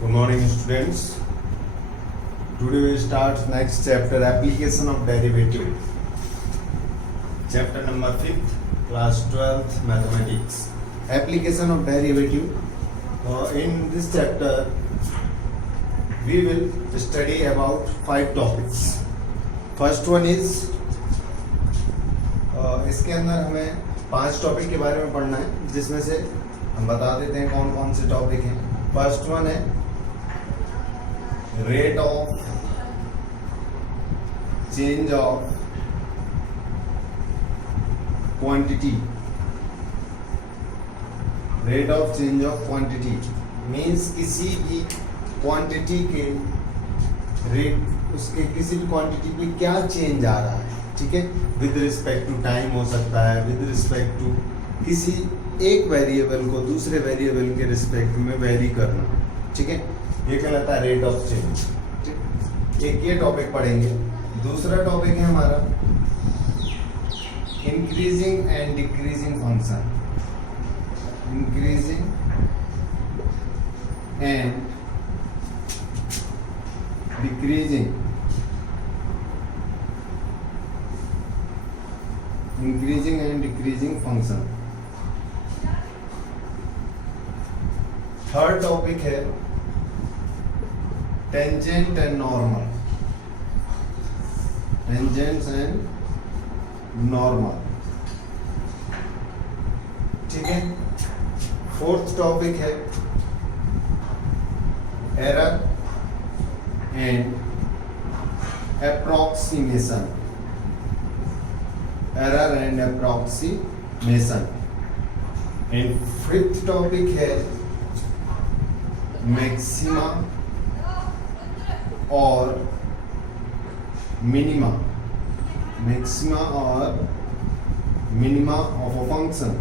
Good morning, students. Today we start next chapter, application of derivative. Chapter number 5th, class 12th, mathematics. Application of derivative. In this chapter, we will study about 5 topics. First one is इसके अंदर हमें 5 topic के बारे में पढ़ना है, जिसमें से हम बता देते हैं कौन कौन से टॉपिक हैं. फर्स्ट वन है rate of change of quantity. Rate of change of quantity means किसी भी क्वांटिटी के रेट, उसके किसी भी क्वांटिटी पे क्या चेंज आ रहा है. ठीक है, विद रिस्पेक्ट टू टाइम हो सकता है, विद रिस्पेक्ट टू किसी एक वेरिएबल को दूसरे वेरिएबल के रिस्पेक्ट में वेरी करना. ठीक है, ये कहलाता है रेट ऑफ चेंज. ठीक, एक ये टॉपिक पढ़ेंगे. दूसरा टॉपिक है हमारा increasing and decreasing function. Increasing and decreasing increasing and decreasing function. Third topic है tangent and normal. Tangents and normal. ठीक है. फोर्थ टॉपिक है error and approximation. Error and approximation. And fifth topic है maxima और minima. Maxima और minima of a function.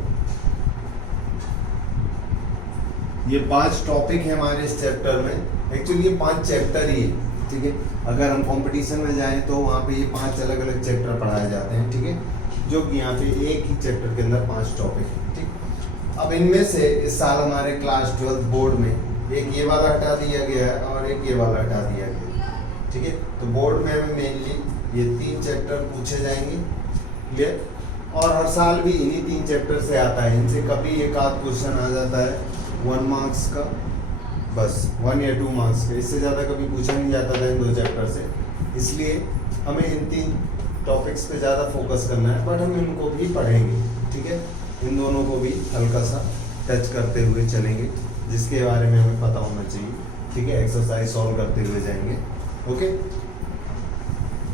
ये 5 topic है हमारे इस चैप्टर में. एक्चुअली ये 5 चैप्टर ही है. ठीक है, अगर हम कंपटीशन में जाएं तो वहाँ पे ये 5 अलग अलग चैप्टर पढ़ाए जाते हैं. ठीक है, जो कि यहाँ पे एक ही चैप्टर के अंदर 5 टॉपिक है. ठीक, अब इनमें से इस साल हमारे क्लास 12 बोर्ड में एक ये वाला हटा दिया गया है और एक ये वाला हटा दिया गया है. ठीक है, तो बोर्ड में हमें मेनली ये 3 चैप्टर पूछे जाएंगे. क्लियर. और हर साल भी इन्हीं 3 चैप्टर से आता है. इनसे कभी एक आध क्वेश्चन आ जाता है 1 मार्क्स का, बस 1 या 2 मार्क्स का. इससे ज़्यादा कभी पूछा नहीं जाता था इन 2 चैप्टर से. इसलिए हमें इन 3 टॉपिक्स पे ज़्यादा फोकस करना है, बट हम इनको भी पढ़ेंगे. ठीक है, इन दोनों को भी हल्का सा टच करते हुए चलेंगे, जिसके बारे में हमें पता होना चाहिए. ठीक है, एक्सरसाइज सॉल्व करते हुए जाएंगे. ओके,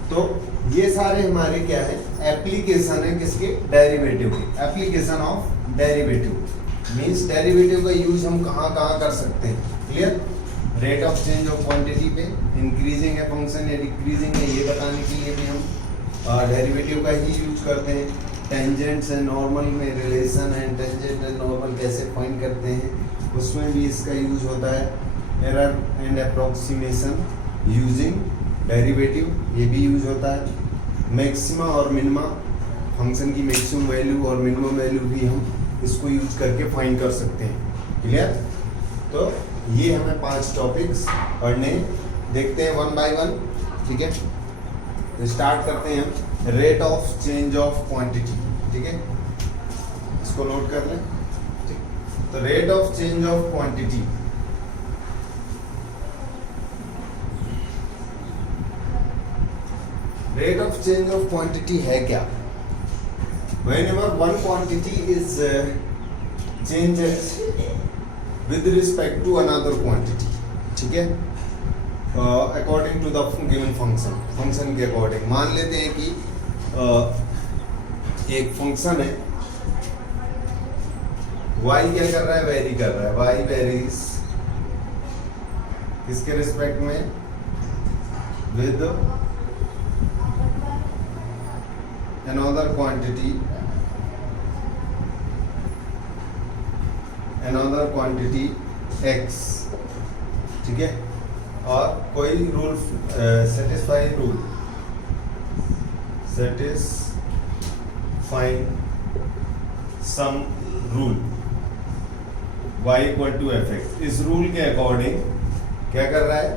तो ये सारे हमारे क्या है, एप्लीकेशन है किसके, डेरिवेटिव के. Application of derivative means derivative का यूज हम कहाँ कहाँ कर सकते हैं. Clear. Rate of change of quantity पे इंक्रीजिंग है फंक्शन या डिक्रीजिंग है, ये बताने के लिए भी हम डेरिवेटिव का ही यूज करते हैं. टेंजेंट्स एंड नॉर्मल में relation and tangent and normal कैसे फाइंड करते हैं, उसमें भी इसका यूज होता है. Error and approximation using derivative, ये भी यूज होता है. मैक्सिमा और मिनिमा, फंक्शन की मैक्सिमम वैल्यू और मिनिमम वैल्यू भी हम इसको यूज करके फाइंड कर सकते हैं. क्लियर. तो ये हमें 5 टॉपिक्स पढ़ने. देखते हैं 1 बाय 1. ठीक है, तो स्टार्ट करते हैं हम. Rate of change of quantity. ठीक है, इसको नोट कर लें. तो rate of change of quantity, rate of change of quantity है क्या. whenever one quantity is changes with respect to another quantity. ठीक है, according to the given function. Function के अकॉर्डिंग मान लेते हैं कि एक फंक्शन है, y क्या कर रहा है, वेरी कर रहा है. y वेरीज किसके रिस्पेक्ट में, विद another quantity x. ठीक है, और कोई rule satisfy rule satisfying some rule y equal to fx. इस रूल के अकॉर्डिंग क्या कर रहा है,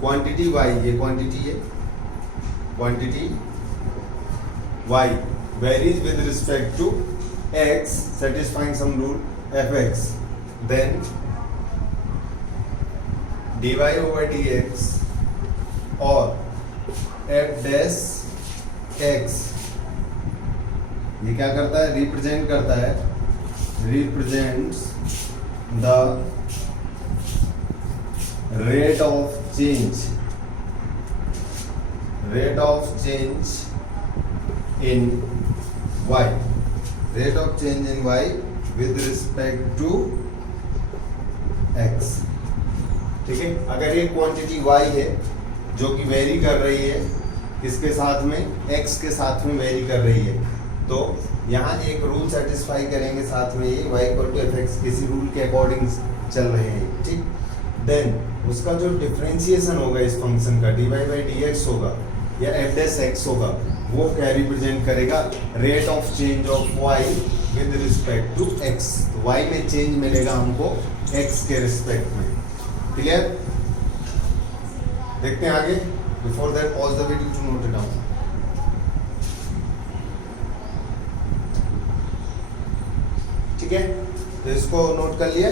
क्वांटिटी y, ये क्वांटिटी है, quantity y varies with respect to x satisfying some rule fx, then dy over dx or f dash x, ये क्या करता है, रिप्रेजेंट करता है, represents the rate of change in y, rate of change in y with respect to x, ठीक है। अगर ये क्वांटिटी y है जो कि वेरी कर रही है किसके साथ में, x के साथ में वेरी कर रही है, तो यहाँ एक रूल सेटिस्फाई करेंगे साथ में, ये y equal to F X किसी रूल के अकॉर्डिंग चल रहे हैं, ठीक। देन उसका जो डिफरेंशिएशन होगा इस फंक्शन का, dy बाई डी एक्स होगा या एफ डैश एक्स होगा, वो क्या रिप्रेजेंट करेगा, rate of change of y with respect to x, तो y में चेंज मिलेगा हमको x के रिस्पेक्ट में, क्लियर। देखते हैं आगे, before that pause the video to note it down. ठीक है, तो इसको नोट कर लिया।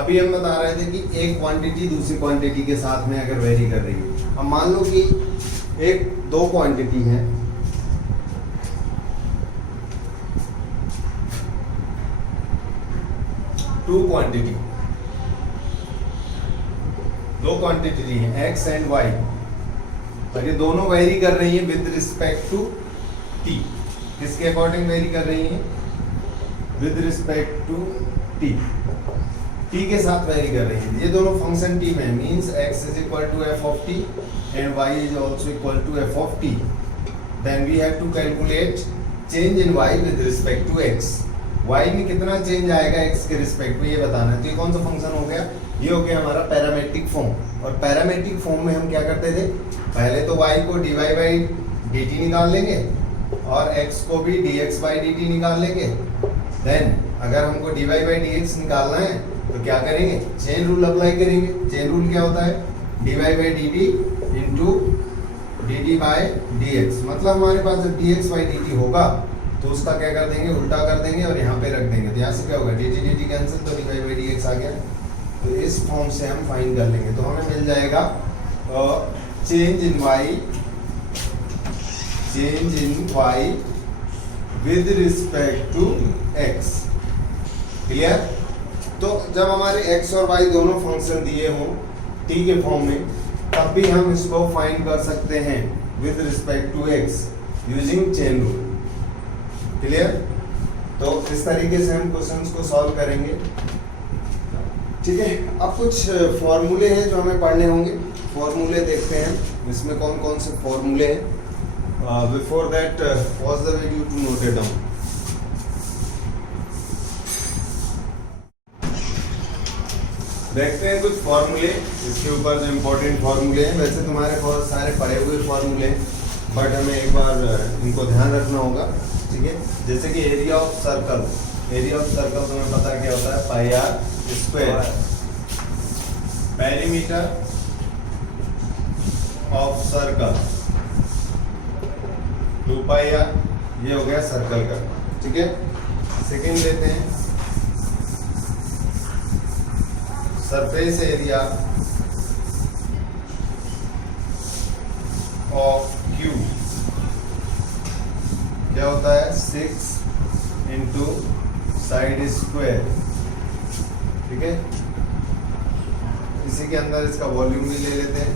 अभी हम बता रहे थे कि एक क्वांटिटी दूसरी क्वांटिटी के साथ में अगर वेरी कर रही है, अब मान लो कि एक दो क्वांटिटी है, दो क्वांटिटी है x एंड y, और ये दोनों वेरी कर रही है विद रिस्पेक्ट टू t, किसके अकॉर्डिंग वेरी कर रही है, with respect to t, t के साथ वेरी कर रही है। ये दोनों फंक्शन t में, means x is equal to f of t and y is also equal to f of t, then we have to calculate change in y with respect to x, y में कितना change आएगा x के respect में, ये बताना है। तो ये कौन सा फंक्शन हो गया, ये हो गया हमारा पैरामेट्रिक फॉर्म, और पैरामेट्रिक फॉर्म में हम क्या करते थे, पहले तो y को dy बाई dt निकाल लेंगे और x को भी dx बाई dt निकाल लेंगे, देन अगर हमको dy बाई dx निकालना है तो क्या करेंगे, चेन रूल अप्लाई करेंगे। चेन रूल क्या होता है, dy by dt into dt by dx, मतलब हमारे पास जब dx बाई dt होगा तो उसका क्या कर देंगे, उल्टा कर देंगे और यहाँ पे रख देंगे, तो यहाँ से क्या होगा, dt dt कैंसिल, तो dy बाई dx आ गया। तो इस फॉर्म से हम फाइंड कर लेंगे, तो हमें मिल जाएगा change in y with respect to x, clear. तो जब हमारे x और y दोनों फंक्शन दिए हों t के फॉर्म में, तब भी हम इसको फाइंड कर सकते हैं with respect to x using chain rule, clear. तो इस तरीके से हम क्वेश्चंस को सॉल्व करेंगे, ठीक है। अब कुछ फॉर्मूले हैं जो हमें पढ़ने होंगे, फॉर्मूले देखते हैं इसमें कौन कौन से फॉर्मूले हैं। Before that pause the video to note it down. देखते हैं कुछ फॉर्मूले, इसके ऊपर जो इम्पोर्टेंट फॉर्मूले हैं, वैसे तुम्हारे बहुत सारे पढ़े हुए फॉर्मूले हैं, बट हमें एक बार इनको ध्यान रखना होगा, ठीक है। जैसे कि एरिया ऑफ सर्कल, तुम्हें पता क्या होता है, pi R square, perimeter of circle 2 pi R, ये हो गया सर्कल का, ठीक है। सेकेंड लेते हैं सरफेस एरिया ऑफ क्यू, क्या होता है, 6 इंटू साइड स्क्वायर, ठीक है। इसी के अंदर इसका वॉल्यूम भी ले लेते हैं,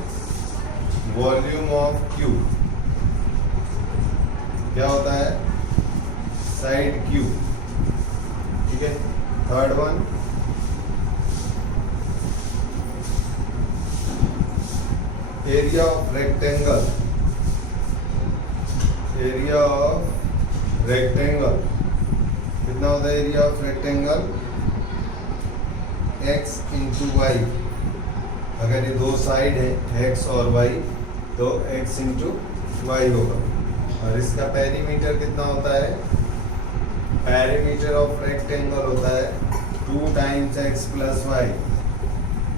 वॉल्यूम ऑफ क्यू क्या होता है, साइड क्यू, ठीक है। Third one area of rectangle, कितना होता है area of rectangle, x into Y, अगर ये दो साइड है x और y तो x इंटू वाई होगा। और इसका पेरीमीटर कितना होता है, पेरीमीटर ऑफ रेक्टेंगल होता है 2 टाइम्स एक्स प्लस वाई,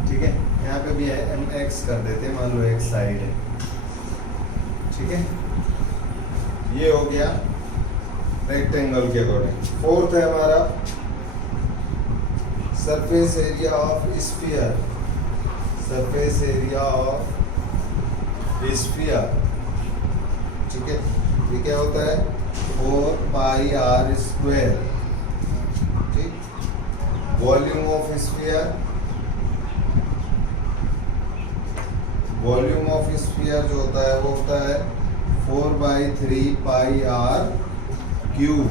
ठीक है। यहाँ पे भी है एम एक्स कर देते हैं, मान लो एक्स साइड है, ठीक है। ये हो गया रेक्टेंगल के अकॉर्डिंग। फोर्थ है हमारा surface area of sphere, surface area of sphere, ठीक है। ये क्या होता है 4 पाई आर स्क्वायर, ठीक। Volume of sphere, volume of sphere जो होता है वो होता है 4/3 पाई आर क्यूब।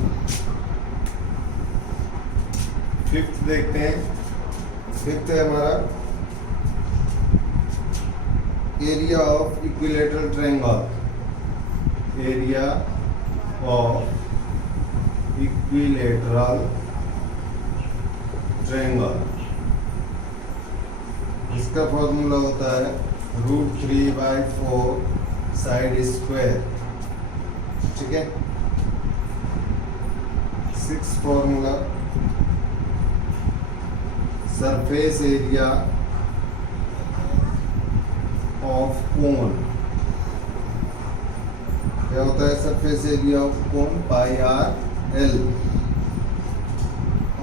फिफ्थ देखते हैं, फिफ्थ है हमारा area of equilateral triangle, area of equilateral triangle, इसका फॉर्मूला होता है √3/4 साइड स्क्वायर, ठीक है। Six formula surface area of cone, क्या होता है surface area of cone pi R L.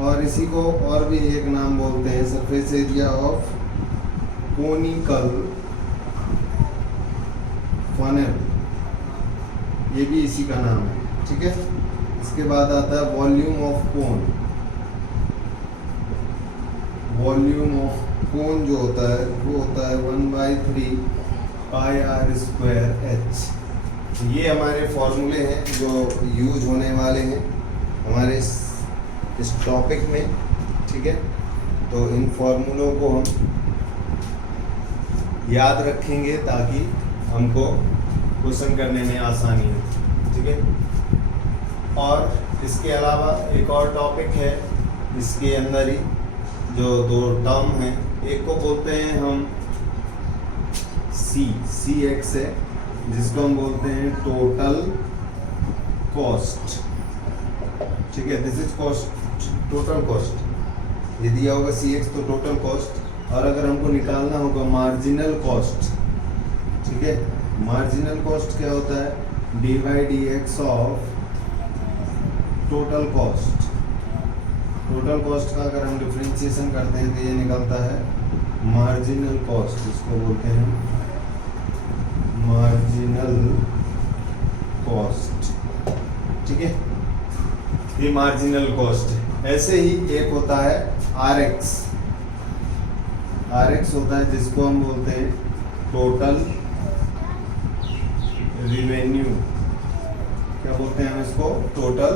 और इसी को और भी एक नाम बोलते हैं surface area of conical funnel, ये भी इसी का नाम है, ठीक है। इसके बाद आता है volume of cone, volume of cone जो होता है वो होता है 1/3 पाई आर स्क्वायर एच। ये हमारे फॉर्मूले हैं जो यूज होने वाले हैं हमारे इस टॉपिक में, ठीक है। तो इन फॉर्मूलों को हम याद रखेंगे ताकि हमको क्वेश्चन करने में आसानी हो, ठीक है। और इसके अलावा एक और टॉपिक है इसके अंदर ही, जो 2 टर्म हैं, एक को बोलते हैं हम सी एक्स है, जिसको हम बोलते हैं टोटल कॉस्ट, ठीक है। This is cost, total cost. ये दिया होगा सी एक्स तो टोटल कॉस्ट, और अगर हमको निकालना होगा मार्जिनल कॉस्ट, ठीक है। मार्जिनल कॉस्ट क्या होता है dy/dx of total cost. Total cost का अगर हम डिफरेंशिएशन करते हैं तो ये निकलता है मार्जिनल कॉस्ट, इसको बोलते हैं मार्जिनल कॉस्ट, ठीक है। ये मार्जिनल कॉस्ट है। ऐसे ही एक होता है RX, RX होता है जिसको हम बोलते हैं टोटल रिवेन्यू, क्या बोलते हैं हम इसको टोटल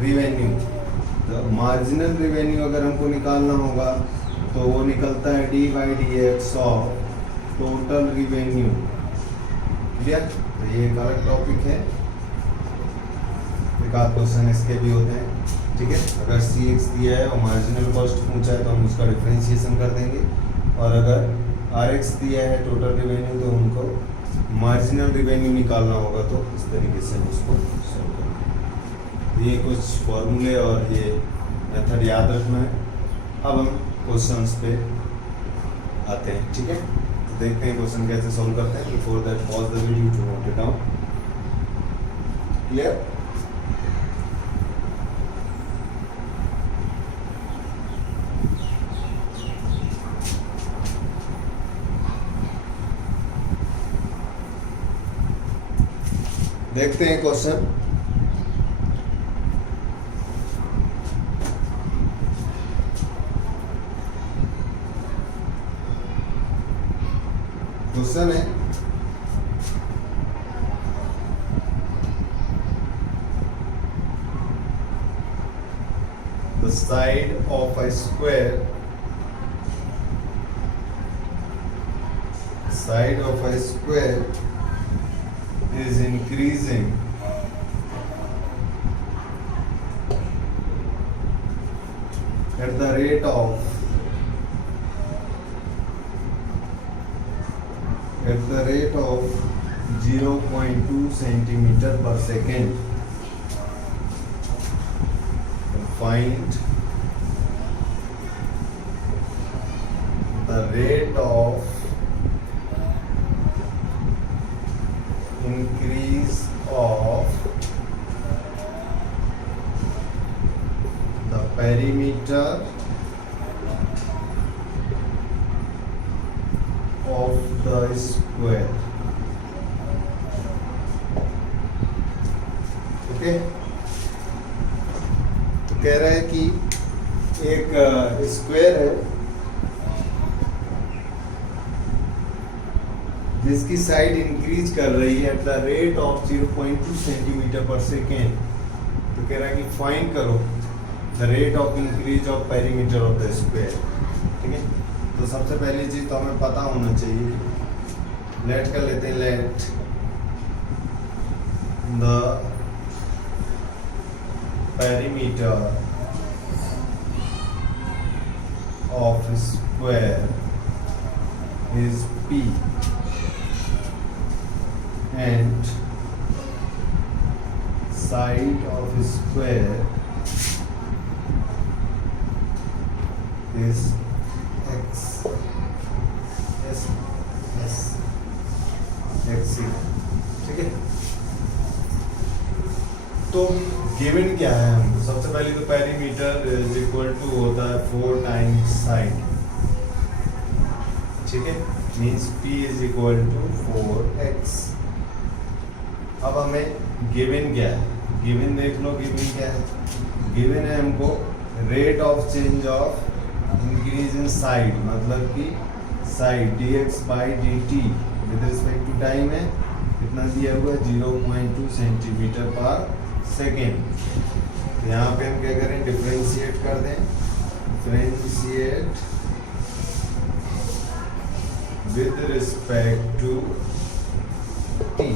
रिवेन्यू। तो मार्जिनल रिवेन्यू अगर हमको निकालना होगा तो वो निकलता है dy/dx of total revenue, clear. तो ये एक अलग टॉपिक है, एक आध क्वेश्चन इसके भी होते हैं, ठीक है। अगर CX दिया है और मार्जिनल कॉस्ट पूछा है तो हम उसका डिफरेंशिएशन कर देंगे, और अगर RX दिया है टोटल रिवेन्यू तो उनको मार्जिनल रिवेन्यू निकालना होगा, तो इस तरीके से उसको सॉल्व करेंगे। ये कुछ फॉर्मूले और ये मेथड याद रखना है। अब हम क्वेश्चंस पे आते हैं, ठीक है। तो देखते हैं क्वेश्चन कैसे सॉल्व करते हैं। Before that pause the video to note it down, clear. देखते हैं क्वेश्चन। क्वेश्चन है the side of a square, side of a square is increasing at the rate of 0.2 centimeter per second. Find the rate of increase of the perimeter of the square. Okay, तो कह रहा है कि एक square है जिसकी side increase कर रही है at the rate of 0.2 centimetre पर सेकेंड। तो कह रहा है कि फाइंड करो the rate of increase of perimeter of the square. ठीक है, तो सबसे पहली चीज तो हमें पता होना चाहिए, लेट कर लेते हैं, let the perimeter of square is P and side of square is X. Yes, yes, XC. ठीक है, तो गिवन क्या है हमको? सबसे पहले तो पेरीमीटर इज इक्वल टू होता है 4 टाइम्स साइड। ठीक है, means P is equal to 4x। अब हमें गिवन क्या है? गिवन देख लो, गिवन क्या है? गिवन है हमको rate of change of increase in side, मतलब कि side dx by dt with respect to time है कितना दिया हुआ, 0.2 सेंटीमीटर पर सेकेंड। तो यहाँ पे हम क्या करें, डिफरेंशिएट कर दें, differentiate with respect to t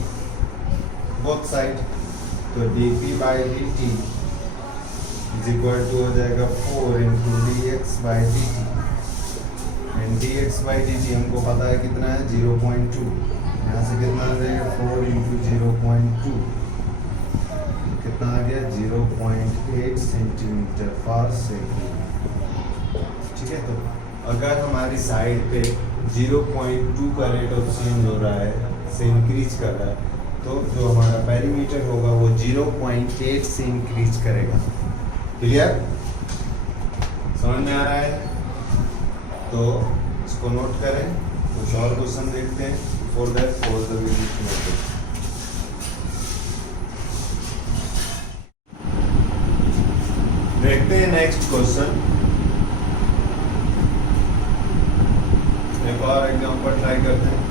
both side. तो dp by dt is equal to हो जाएगा 4 into dx by dt and dx by dt हमको पता है कितना है, 0.2। यहाँ से कितना आ जाएगा, 4 इंटू 0.2 कितना आ गया, 0.8 सेंटीमीटर पर सेकेंड। ठीक है, तो अगर हमारी साइड पे 0.2 का रेट ऑफ चेंज हो रहा है, से इंक्रीज कर रहा है, तो जो हमारा पेरीमीटर होगा वो 0.8 से इंक्रीज करेगा। क्लियर, समझ में आ रहा है? तो इसको नोट करें। कुछ और क्वेश्चन देखते हैं। For that for the video देखते हैं नेक्स्ट क्वेश्चन। एक और एग्जांपल ट्राई करते हैं।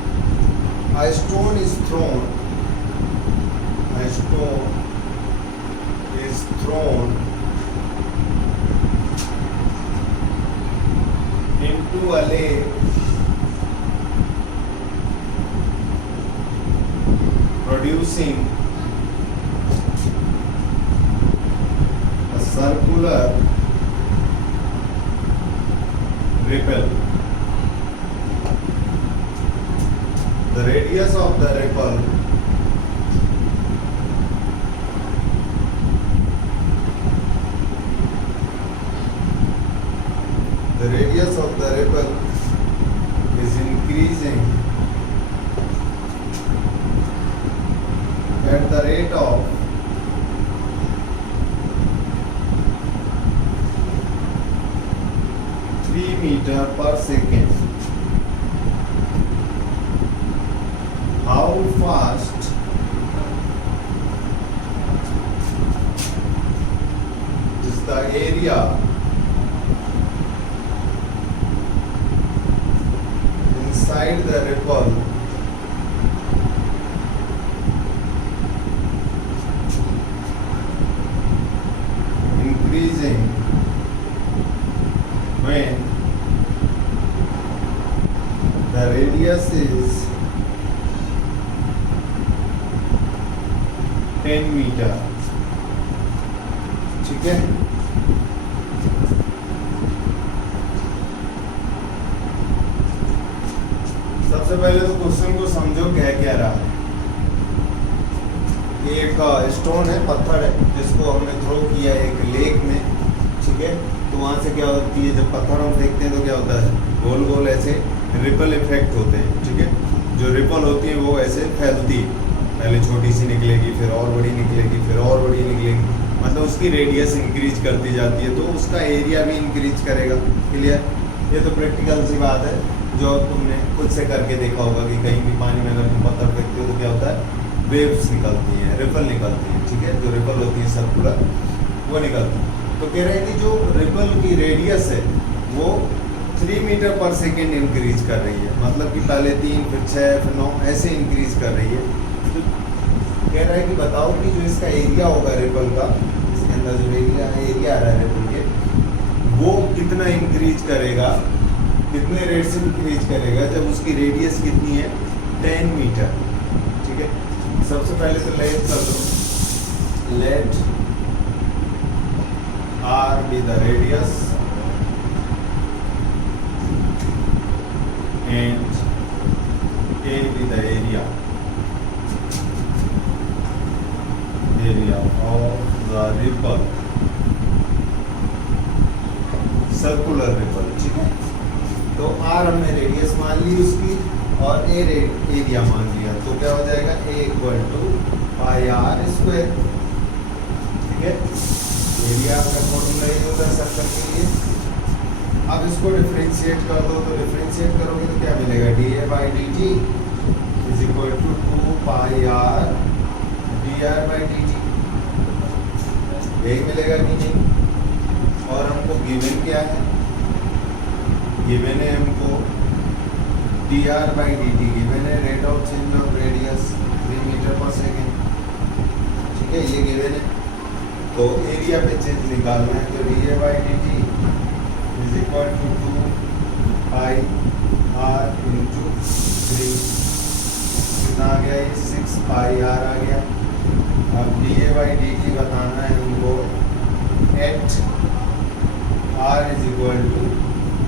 A stone is thrown. A stone is thrown into a lake producing a circular ripple. The radius of the ripple is increasing at the rate of 3 meters per second. How fast is the area inside the ripple increasing when the radius is 10 metre. ठीक है, सबसे पहले तो question को समझो क्या रहा है। एक स्टोन है, पत्थर है, जिसको हमने थ्रो किया एक लेक में। ठीक है, तो वहाँ से क्या होती है, जब पत्थर हम फेंकते हैं तो क्या होता है, गोल गोल ऐसे रिपल इफेक्ट होते हैं, ठीक है। जो रिपल होती है वो ऐसे फैलती है, पहले छोटी सी निकलेगी, फिर और बड़ी निकलेगी, फिर और बड़ी निकलेगी, मतलब उसकी रेडियस इंक्रीज करती जाती है, तो उसका एरिया भी इंक्रीज करेगा। क्लियर? ये तो प्रैक्टिकल सी बात है जो तुमने खुद से करके देखा होगा कि कहीं भी पानी में अगर तुम पत्थर फेंकते हो तो क्या होता है, वेव्स निकलती हैं, रिपल निकलती हैं, ठीक है। जो रिपल होती है सर्कुलर वो निकलती है। तो कह रहे हैं कि जो रिपल की रेडियस है वो 3 मीटर पर सेकेंड इंक्रीज कर रही है, मतलब कि पहले 3 फिर 6 फिर 9 ऐसे इंक्रीज कर रही है। तो कह रहा है कि बताओ कि जो इसका एरिया होगा रिपल का, इसके अंदर जो एरिया आ रहा है रिपल के, वो कितना इंक्रीज करेगा, कितने रेट से इंक्रीज करेगा जब उसकी रेडियस कितनी है, 10 मीटर, ठीक है। सबसे पहले तो लेट कर दो, late R be the radius and A be the area of the ripple, circular ripple, ठीक है। तो R हमने रेडियस मान ली उसकी और A एरिया मान लिया, तो क्या हो जाएगा, A equal to pi R square, ठीक है। एरिया का फॉर्मूला ही होता है सर्कल के लिए। अब इसको डिफरेंशिएट कर दो, तो डिफरेंशिएट करोगे तो क्या मिलेगा, D A by D T is equal to 2 pi R D R by D T, यही मिलेगा कि नहीं। और हमको गिवन क्या है, गिवन है हमको D R by D T, given है rate of change of radius 3 metre पर सेकेंड, ठीक है, ये गिवन है। तो एरिया पे चेंज निकालना है, तो D A by D T is equal to 2 pi R into 3, कितना आ गया, ये 6 पाई आर आ गया। अब D A by D T बताना है हमको at R is equal to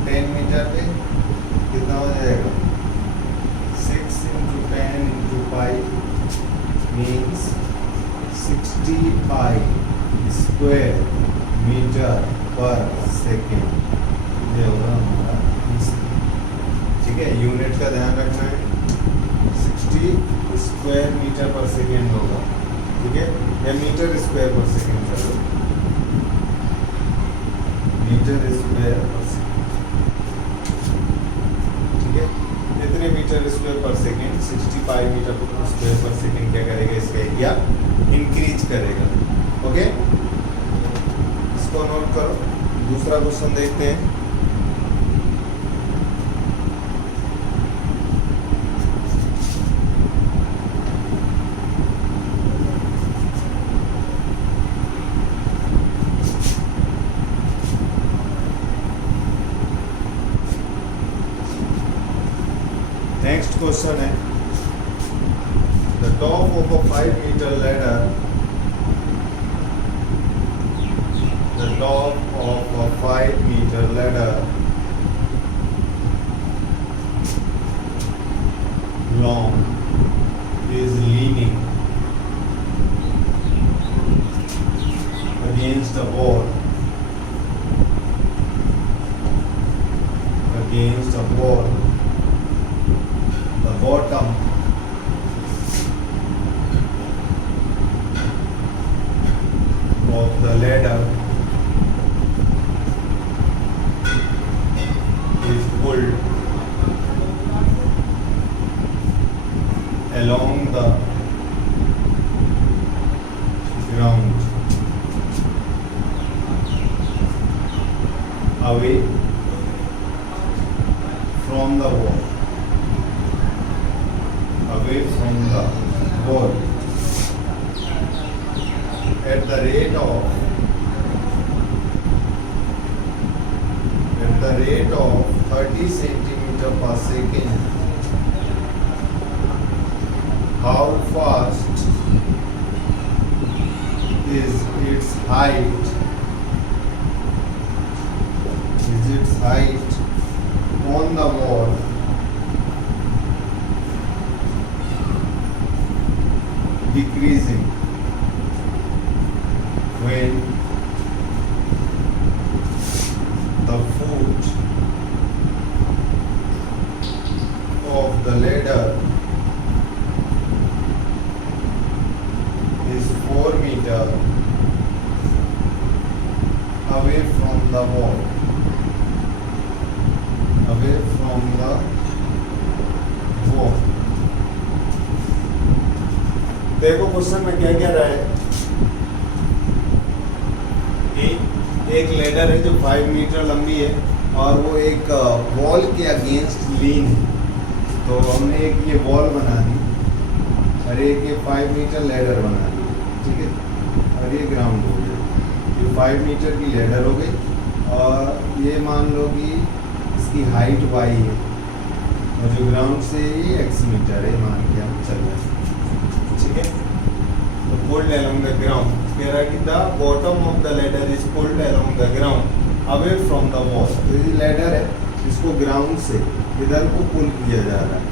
10 metre पे कितना हो जाएगा, 6 into 10 into pi means 60 pi square metre पर सेकेंड, ये होगा हमारा, ठीक है। यूनिट का ध्यान रखना है, 60 स्क्वायर मीटर पर सेकेंड होगा, ठीक है, या मीटर स्क्वायर पर सेकेंड करो, मीटर स्क्वायर पर सेकेंड, ठीक है। इतने metre square per second, 65 metre square per second क्या करेगा, इसका एरिया इंक्रीज करेगा, ओके। इसको नोट करो। दूसरा क्वेश्चन देखते हैं। नेक्स्ट क्वेश्चन है, the top of a 5 metre ladder, the top of a 5 meter ladder long is leaning against the wall, against a wall. The bottom of the ladder is pulled along the ground away from the wall, away from the wall at the rate of 30 centimeter per second. How fast is its height? Is its height on the wall decreasing when the foot of the ladder is 4 meter away from the wall. Away from the wall. देखो question में क्या क्या रहा है कि एक ladder है जो 5 मीटर लंबी है और वो एक वॉल के अगेंस्ट लीन है। तो हमने एक ये वॉल बना दी और एक ये 5 मीटर लेडर बना दी, ठीक है, और ये ग्राउंड हो गया। ये 5 मीटर की लेडर हो गई और ये मान लो कि इसकी हाइट y है और जो ग्राउंड से ये x मीटर है मान के हम चल रहे हैं, ठीक है। तो पुल्ड अलोंग द ग्राउंड, कह रहा है कि the bottom of the ladder is pulled along the ground away from the wall. तो ये लेडर है इसको ग्राउंड से इधर को पुल किया जा रहा है,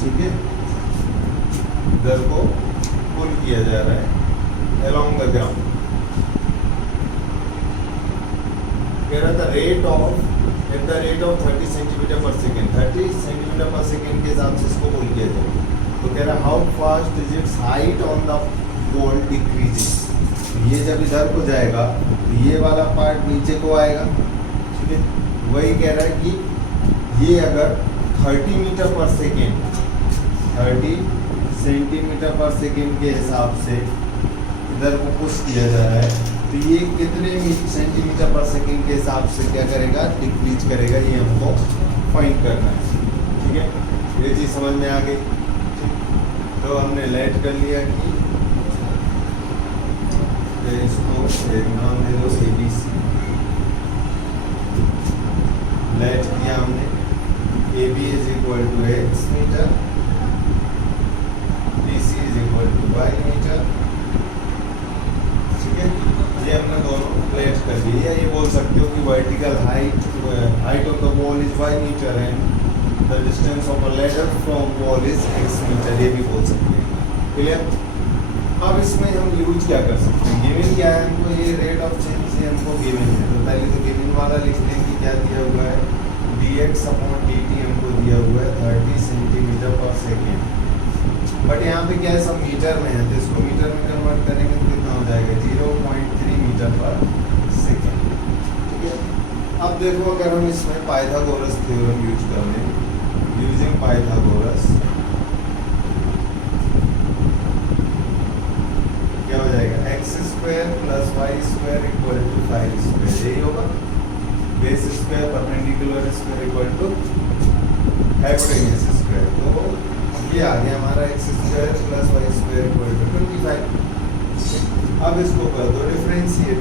ठीक है, इधर को पुल किया जा रहा है अलोंग द ग्राउंड। कह रहा था rate of at the rate of 30 centimetre पर सेकेंड, 30 सेंटीमीटर पर सेकेंड के हिसाब से इसको पुल किया जाए। तो कह रहा how fast is it's height on the wall decreasing. ये जब इधर को जाएगा तो ये वाला पार्ट नीचे को आएगा, ठीक है। वही कह रहा है कि ये अगर 30 मीटर पर सेकेंड 30 सेंटीमीटर पर सेकेंड के हिसाब से इधर को पुश किया जा रहा है तो ये कितने सेंटीमीटर पर सेकेंड के हिसाब से क्या करेगा, डिक्रीज करेगा। ये हमको फाइंड करना है, ठीक है। ये चीज़ समझ में आ गई। तो हमने लेट कर लिया कि इसको एक नाम दे दो ABC। लेट किया हमने AB is equal to x metre, BC is equal to y metre, ठीक है। ये हमने दोनों लेट कर दिए। या ये बोल सकते हो कि vertical height of the wall is y metre and the distance of a ladder from wall is x metre, ये भी बोल सकते हैं। क्लियर। अब इसमें हम यूज क्या कर सकते हैं, गिवन क्या है हमको, ये रेट ऑफ चेंज से हमको गिवन है। तो पहले तो गिवन वाला लिख लें कि क्या दिया हुआ है, dx/dt हमको दिया हुआ है 30 सेंटीमीटर पर सेकेंड। बट यहाँ पे क्या है, सब मीटर में है तो इसको मीटर में कन्वर्ट करेंगे तो कितना हो जाएगा 0.3 मीटर पर सेकेंड, ठीक है। अब देखो अगर हम इसमें पाइथागोरस थ्योरम यूज कर लें, यूजिंग पाइथागोरस क्या हो जाएगा, x² + y² = 5², यही होगा। Base square perpendicular square equal to hypotenuse square. तो ये आ गया हमारा x² + y² = 25। अब इसको कर दो डिफरेंशिएट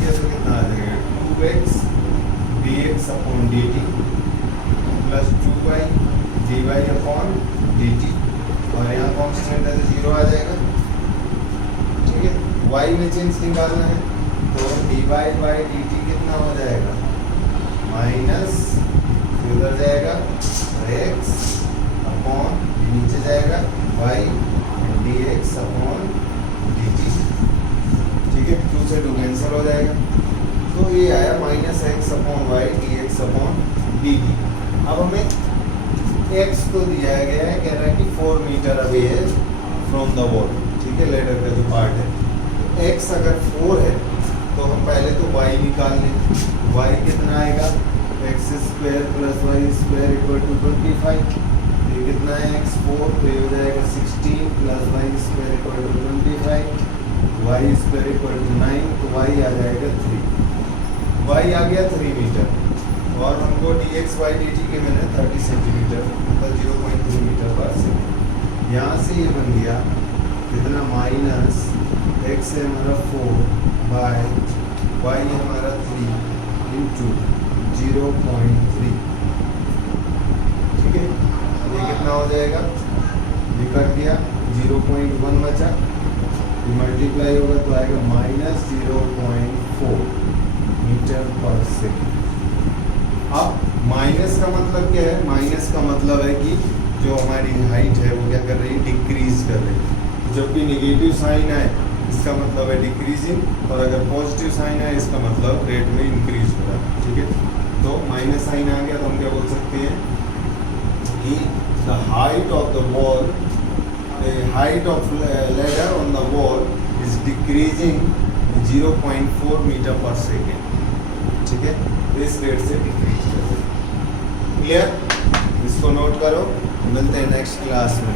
किया तो कितना आ जाएगा, 2x dx/dt + 2y dy/dt और यहाँ कांस्टेंट है तो 0 आ जाएगा, ठीक है। y में चेंज निकालना है तो dy/dt कितना हो जाएगा, माइनस उधर जाएगा x अपॉन नीचे जाएगा y dx/dt, ठीक है। 2 से 2 कैंसिल हो जाएगा तो ये आया -x/y dx/dt। अब हमें x तो दिया गया है, कह रहा है कि 4 मीटर अवे है फ्रॉम द वॉल, ठीक है, लेडर का जो पार्ट है। तो x अगर 4 है तो हम पहले तो y निकाल लें। y कितना आएगा, x² + y² = 25। ये कितना है, x4 तो ये हो जाएगा 16 + y² = 25, y² = 9 तो y आ जाएगा 3। y आ गया 3 मीटर और हमको dx/dt के मैंने 30 सेंटीमीटर मतलब 0.3 मीटर पर सेकेंड। यहाँ से ये बन गया कितना, माइनस x है हमारा 4 बाय y है हमारा 3 × 0.3, ठीक है। ये कितना हो जाएगा, ये कट गया 0.1 बचा, ये मल्टीप्लाई होगा तो आएगा -0.4 मीटर पर सेकेंड। अब माइनस का मतलब क्या है, माइनस का मतलब है कि जो हमारी हाइट है वो क्या कर रही है, डिक्रीज कर रही है। जो जब भी नेगेटिव साइन आए इसका मतलब है डिक्रीजिंग, और अगर पॉजिटिव साइन आए इसका मतलब रेट में इंक्रीज हो रहा है, ठीक है। तो माइनस साइन आ गया तो हम क्या बोल सकते हैं कि the height of the wall, height of ladder on the wall is decreasing 0.4 metre पर सेकेंड, ठीक है। इस रेट से डिक्रीज करो। क्लियर, इसको नोट करो। मिलते हैं नेक्स्ट क्लास में।